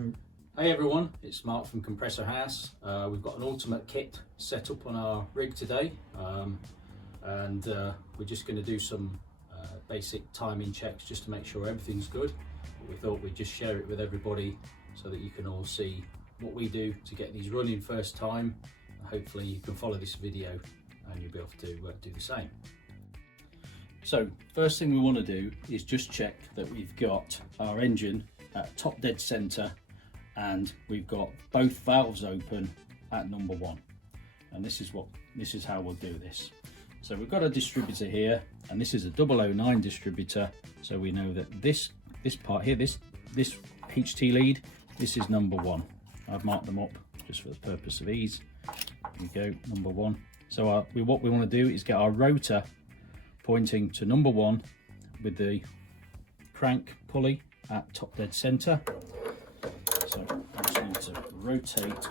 Hey everyone, it's Mark from Kompressor Haus. We've got an ultimate kit set up on our rig today, and we're just going to do some basic timing checks just to make sure everything's good. We thought we'd just share it with everybody so that you can all see what we do to get these running first time. Hopefully you can follow this video and you'll be able to do the same. So first thing we want to do is just check that we've got our engine at top dead center and we've got both valves open at number 1. And this is how we'll do this. So we've got a distributor here, and this is a 009 distributor, so we know that this part here, this HT lead, this is number 1. I've marked them up just for the purpose of ease. Here we go, number 1. So what we want to do is get our rotor pointing to number 1 with the crank pulley at top dead center. So I just need to rotate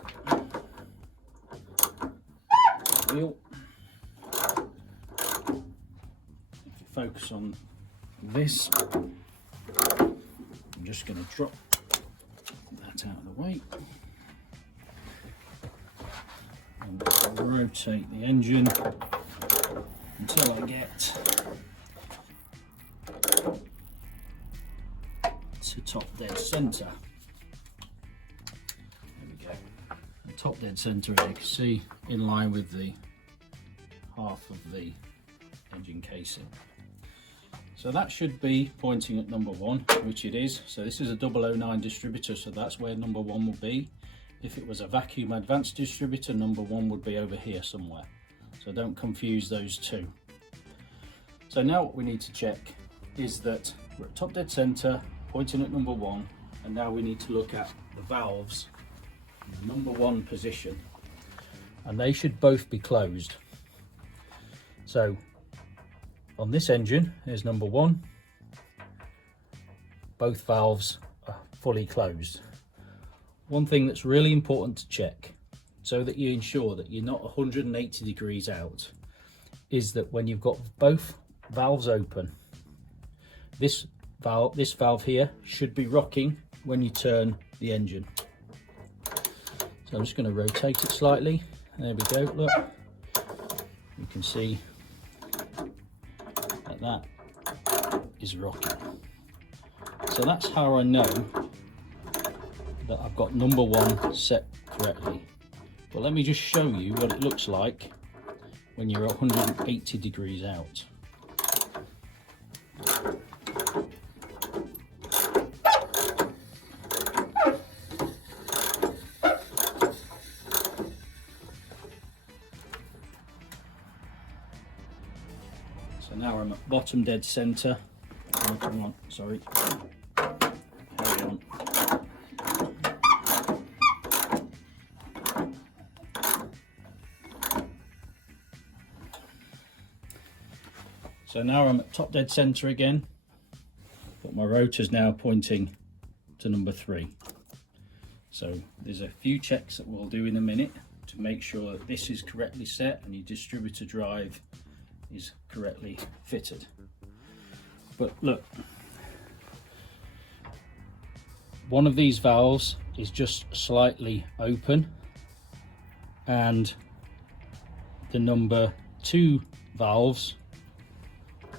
the wheel. If you focus on this, I'm just going to drop that out of the way and rotate the engine until I get to top dead center. There we go. And top dead center, as you can see, in line with the half of the engine casing. So that should be pointing at number 1, which it is. So this is a 009 distributor, so that's where number 1 will be. If it was a vacuum advanced distributor, number 1 would be over here somewhere. So don't confuse those two. So now what we need to check is that we're at top dead center, pointing at number 1, and now we need to look at the valves in the number 1 position, and they should both be closed. So on this engine, here's number 1, both valves are fully closed. One thing that's really important to check, so that you ensure that you're not 180 degrees out, is that when you've got both valves open, this valve here should be rocking when you turn the engine. So I'm just going to rotate it slightly. There we go, look. You can see that is rocking. So that's how I know that I've got number 1 set correctly. But let me just show you what it looks like when you're 180 degrees out. So now I'm at bottom dead center. Oh, come on, sorry. Carry on. So now I'm at top dead center again, but my rotor's now pointing to number 3. So there's a few checks that we'll do in a minute to make sure that this is correctly set and your distributor drive is correctly fitted. But look, one of these valves is just slightly open, and the number 2 valves,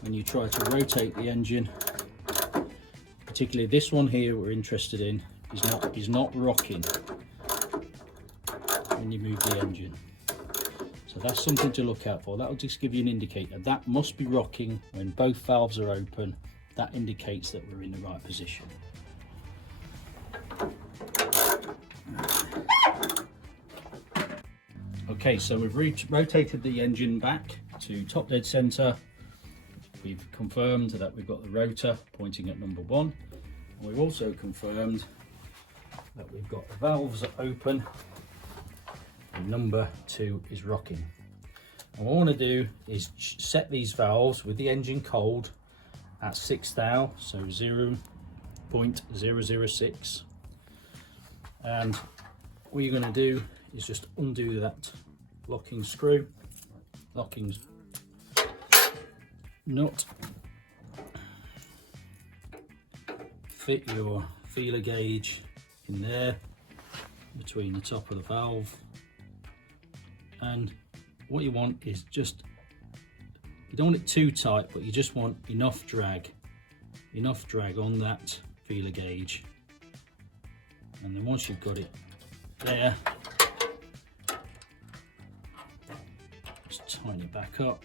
when you try to rotate the engine, particularly this one here we're interested in, is not rocking when you move the engine. So that's something to look out for. That'll just give you an indicator. That must be rocking when both valves are open. That indicates that we're in the right position. Okay, so we've rotated the engine back to top dead center. We've confirmed that we've got the rotor pointing at number 1. And we've also confirmed that we've got the valves open and number 2 is rocking. And what I want to do is set these valves with the engine cold at 6 thou, so 0.006. And what you're going to do is just undo that locking screw, locking nut, fit your feeler gauge in there between the top of the valve. And what you want is just, you don't want it too tight, but you just want enough drag on that feeler gauge. And then once you've got it there, just tighten it back up.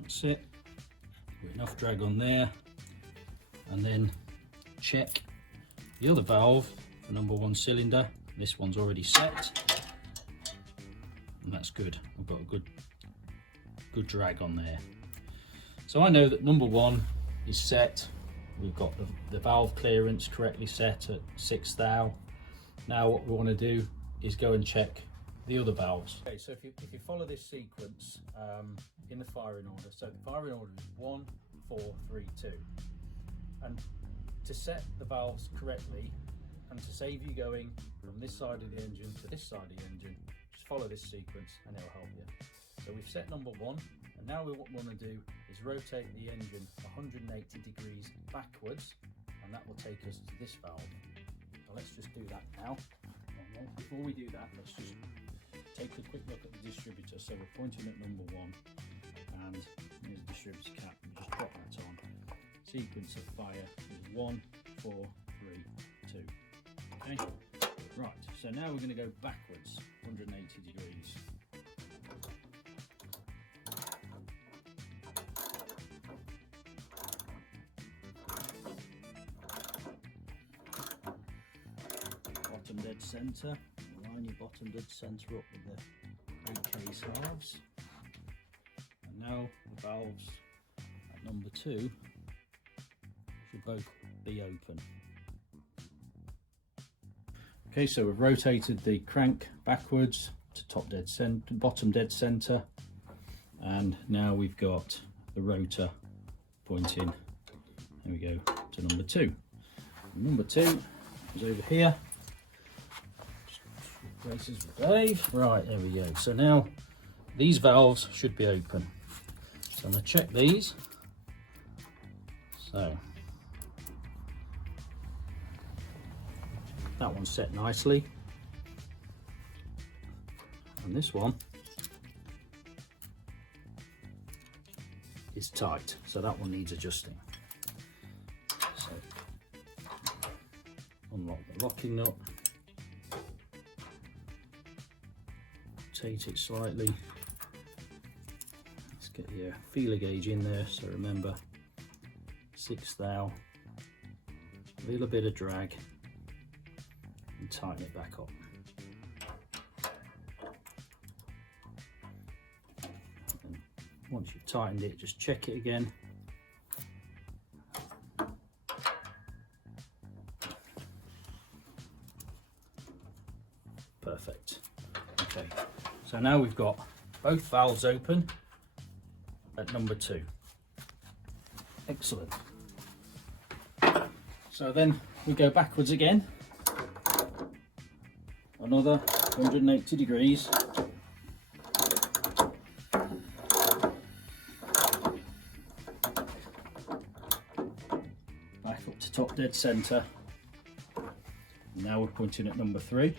That's it. Got enough drag on there, and then check the other valve for number 1 cylinder. This one's already set, and that's good. I've got a good drag on there. So I know that number 1 is set. We've got the valve clearance correctly set at 6 thou. Now what we want to do is go and check the other valves. Okay, so if you follow this sequence in the firing order, so the firing order is 1, 4, 3, 2. And to set the valves correctly and to save you going from this side of the engine to this side of the engine, just follow this sequence and it'll help you. So we've set number 1, and now what we want to do is rotate the engine 180 degrees backwards, and that will take us to this valve. So let's just do that now. Before we do that, let's just take a quick look at the distributor. So we're pointing at number 1, and here's the distributor cap. We just drop that on. Sequence of fire is 1, 4, 3, 2. Okay, right, so now we're going to go backwards 180 degrees. Bottom dead centre, line your bottom dead centre up with the 8 case halves. And now the valves at number 2 should both be open. Okay, so we've rotated the crank backwards to top dead centre, bottom dead centre, and now we've got the rotor pointing, there we go, to number 2. And number 2 is over here. Places with Dave. Right, there we go. So now these valves should be open. So I'm going to check these. So that one's set nicely, and this one is tight, so that one needs adjusting. So unlock the locking nut, rotate it slightly. Let's get your feeler gauge in there, so remember 6 thou, a little bit of drag, and tighten it back up. And once you've tightened it, just check it again. Perfect. Okay, so now we've got both valves open at number 2. Excellent. So then we go backwards again, another 180 degrees. Back up to top dead centre. Now we're pointing at number 3.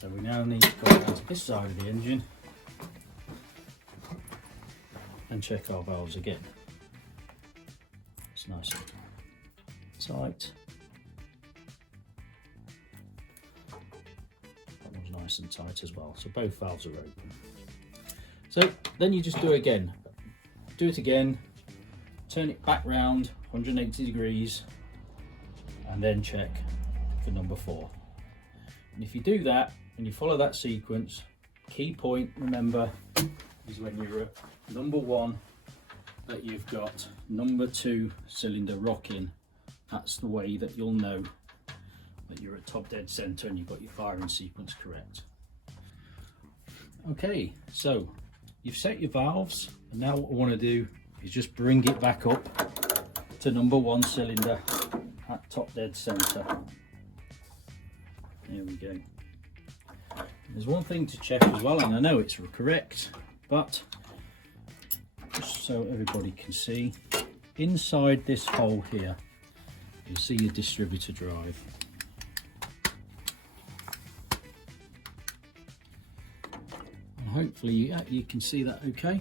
So we now need to go down to this side of the engine and check our valves again. It's nice and tight. That one's nice and tight as well. So both valves are open. So then you just do it again. Do it again. Turn it back round 180 degrees, and then check for number 4. And if you do that and you follow that sequence, key point, remember, is when you're at number 1 that you've got number 2 cylinder rocking. That's the way that you'll know that you're at top dead center and you've got your firing sequence correct. Okay, so you've set your valves, and now what we want to do is just bring it back up to number 1 cylinder at top dead center. There we go. There's one thing to check as well, and I know it's correct, but just so everybody can see, inside this hole here, you'll see your distributor drive. And hopefully you can see that okay.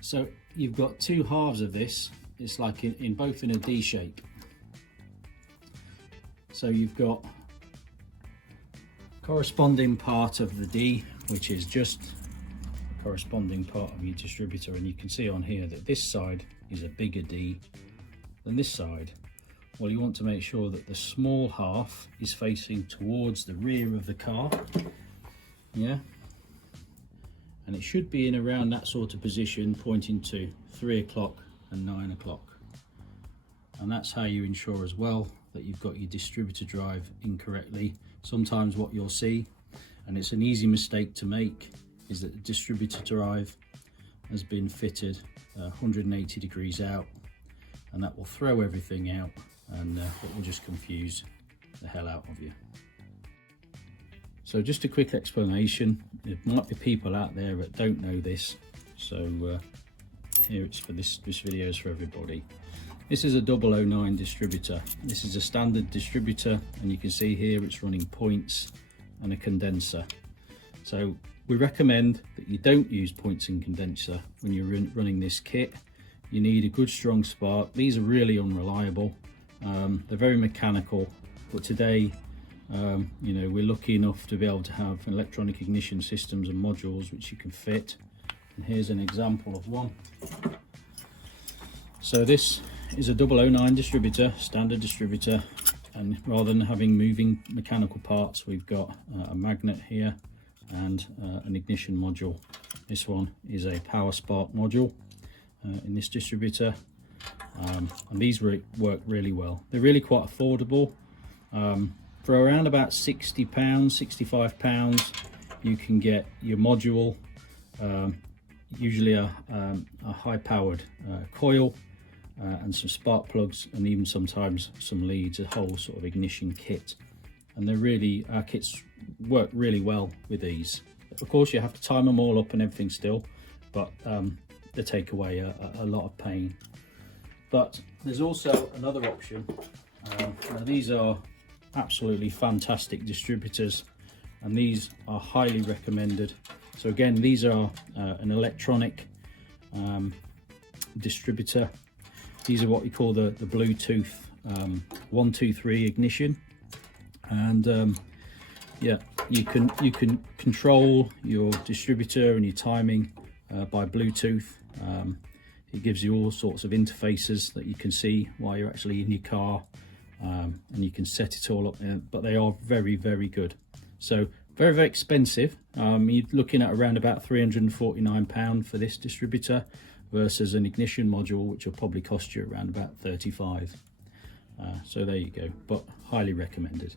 So you've got two halves of this. It's like both in a D shape. So you've got corresponding part of the D, which is just the corresponding part of your distributor, and you can see on here that this side is a bigger D than this side. Well, you want to make sure that the small half is facing towards the rear of the car, yeah, and it should be in around that sort of position, pointing to 3 o'clock and 9 o'clock. And that's how you ensure as well that you've got your distributor drive incorrectly. Sometimes what you'll see, and it's an easy mistake to make, is that the distributor drive has been fitted 180 degrees out, and that will throw everything out, and it will just confuse the hell out of you. So just a quick explanation. There might be people out there that don't know this, so here it's for this video is for everybody. This is a 009 distributor. This is a standard distributor, and you can see here it's running points and a condenser. So we recommend that you don't use points and condenser when you're running this kit. You need a good strong spark. These are really unreliable. They're very mechanical, but today you know, we're lucky enough to be able to have electronic ignition systems and modules which you can fit. And here's an example of one. So this is a 009 distributor, standard distributor, and rather than having moving mechanical parts, we've got a magnet here and an ignition module. This one is a power spark module in this distributor, and these work really well. They're really quite affordable. For around about £60, £65, you can get your module, usually a high-powered coil, and some spark plugs, and even sometimes some leads, a whole sort of ignition kit. And our kits work really well with these. Of course, you have to time them all up and everything still, but they take away a lot of pain. But there's also another option. Now these are absolutely fantastic distributors, and these are highly recommended. So again, these are an electronic distributor. These are what we call the Bluetooth 123 ignition, and yeah, you can control your distributor and your timing by Bluetooth. It gives you all sorts of interfaces that you can see while you're actually in your car, and you can set it all up, but they are very, very good. So very, very expensive. You're looking at around about £349 for this distributor, versus an ignition module which will probably cost you around about 35. So there you go, but highly recommended.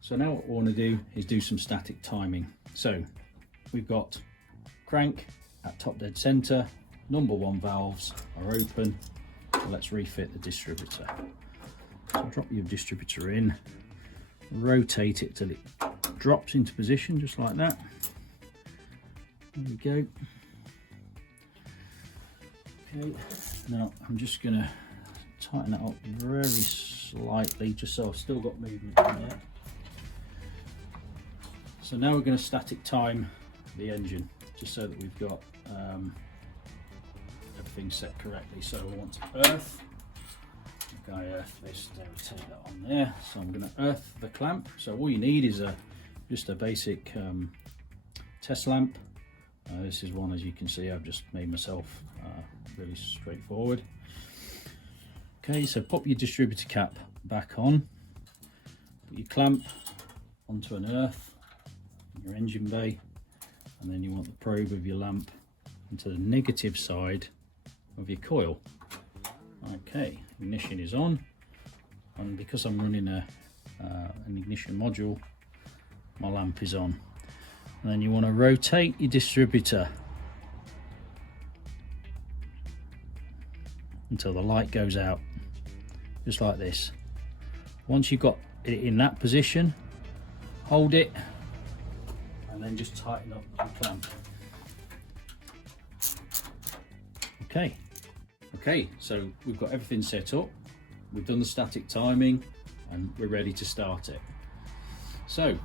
So now what we want to do is do some static timing. So we've got crank at top dead center, number 1 valves are open. So let's refit the distributor. So drop your distributor in, rotate it till it drops into position just like that. There we go. Okay, now I'm just going to tighten that up very slightly, just so I've still got movement in there. So now we're going to static time the engine, just so that we've got everything set correctly. So I want to earth. I earth this, rotate that on there. So I'm going to earth the clamp. So all you need is just a basic test lamp. This is one, as you can see, I've just made myself really straightforward. Okay, so pop your distributor cap back on, put your clamp onto an earth, your engine bay, and then you want the probe of your lamp into the negative side of your coil. Okay, ignition is on, and because I'm running an ignition module, my lamp is on. And then you want to rotate your distributor until the light goes out, just like this. Once you've got it in that position, hold it and then just tighten up your clamp. Okay, so we've got everything set up. we've done the static timing and we're ready to start it. So,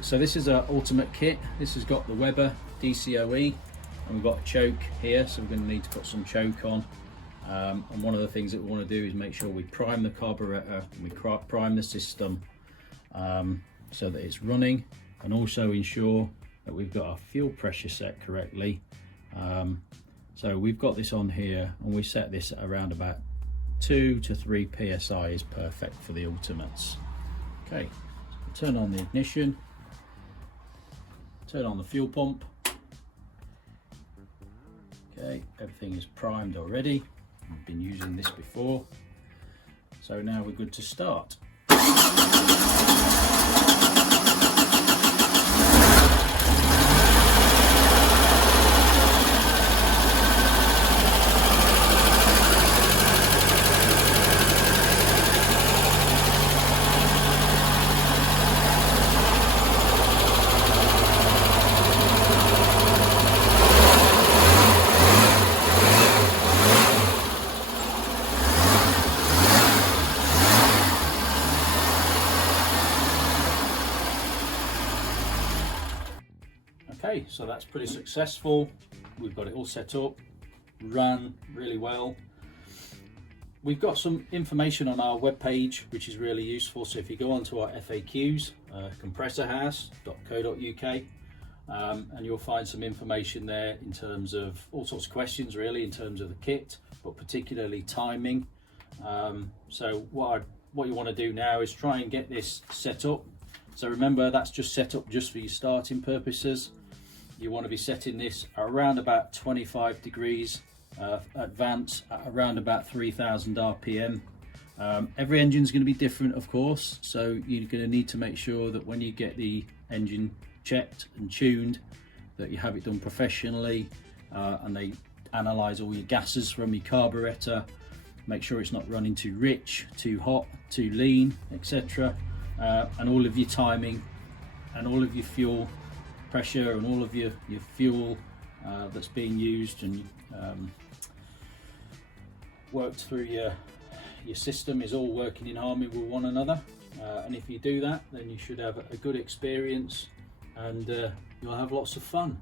so this is our ultimate kit. This has got the Weber DCOE, and we've got a choke here, so we're going to need to put some choke on. And one of the things that we want to do is make sure we prime the carburetor and we prime the system so that it's running, and also ensure that we've got our fuel pressure set correctly. So we've got this on here, and we set this at around about 2 to 3 psi is perfect for the ultimates. Okay, so turn on the ignition, turn on the fuel pump. Okay, everything is primed already. I've been using this before, so now we're good to start. Okay, so that's pretty successful. We've got it all set up, ran really well. We've got some information on our webpage which is really useful. So if you go onto our FAQs, kompressorhaus.co.uk, and you'll find some information there in terms of all sorts of questions, really, in terms of the kit, but particularly timing. So what you want to do now is try and get this set up. So remember, that's just set up just for your starting purposes. You want to be setting this around about 25 degrees advance at around about 3000 RPM. Every engine is going to be different, of course, so you're going to need to make sure that when you get the engine checked and tuned, that you have it done professionally, and they analyze all your gases from your carburetor, make sure it's not running too rich, too hot, too lean, etc. And all of your timing and all of your fuel pressure and all of your fuel that's being used and worked through your system is all working in harmony with one another. And if you do that, then you should have a good experience, and you'll have lots of fun.